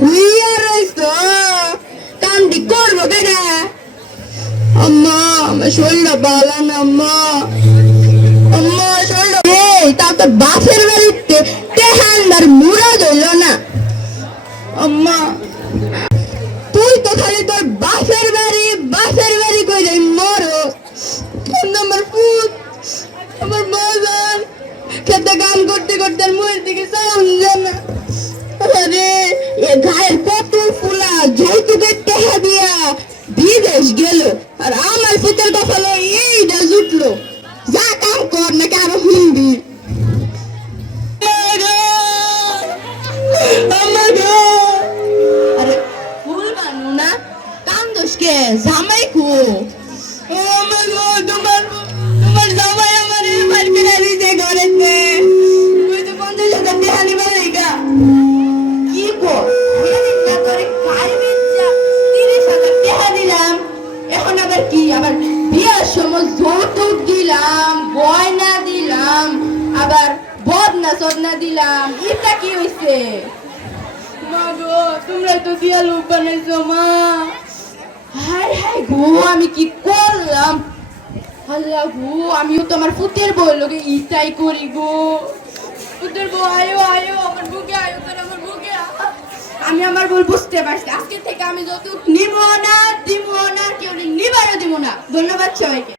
হুইয়া রইছো। কান্দি করব বেটা। আম্মা, আমার ভালো না, আম্মা। আম্মা এই তা তো বাসের বাড়িতে ধরল না। আম্মা, তুই তো খালি তোর বাসের বাড়ি বাসের বাড়ি কই যাই মরো। আমার পুত, আমার বাজার খেতে কাম করতে করতে মুয়ের দিকে সাউন্ড যায় না। আরে এ গায়ের কত ফুলা যৌতুকের টেহা দিয়া বিদেশ গেল। আর আমার পুতের কপালে এইটা জুটলো যা কাম কর নাকি আরও হিন্দি। জামাই কো? ও আমার গো আবার কি? আবার বিয়ার সময় যৌতুক দিলাম গয়না দিলাম আবার বদনা সদনা দিলাম। এটা কি গো তোমরা তো দিয়া লোক বানাইছো মা। হাই হাই গো আমি কি করলাম? আল্লাহ গো আমিও তো আমার পুতের বউ লোকে ইটাই করি গো। পুতের বউ আয়ো আয়ো আমার বুকে আয়ো তোর আমার বুকে। আমি আমার ভুল বুঝতে পারছি আজকে থেকে আমি যত নিব না দিব না কেউ নিবারও দিব না ধন্যবাদ সবাইকে।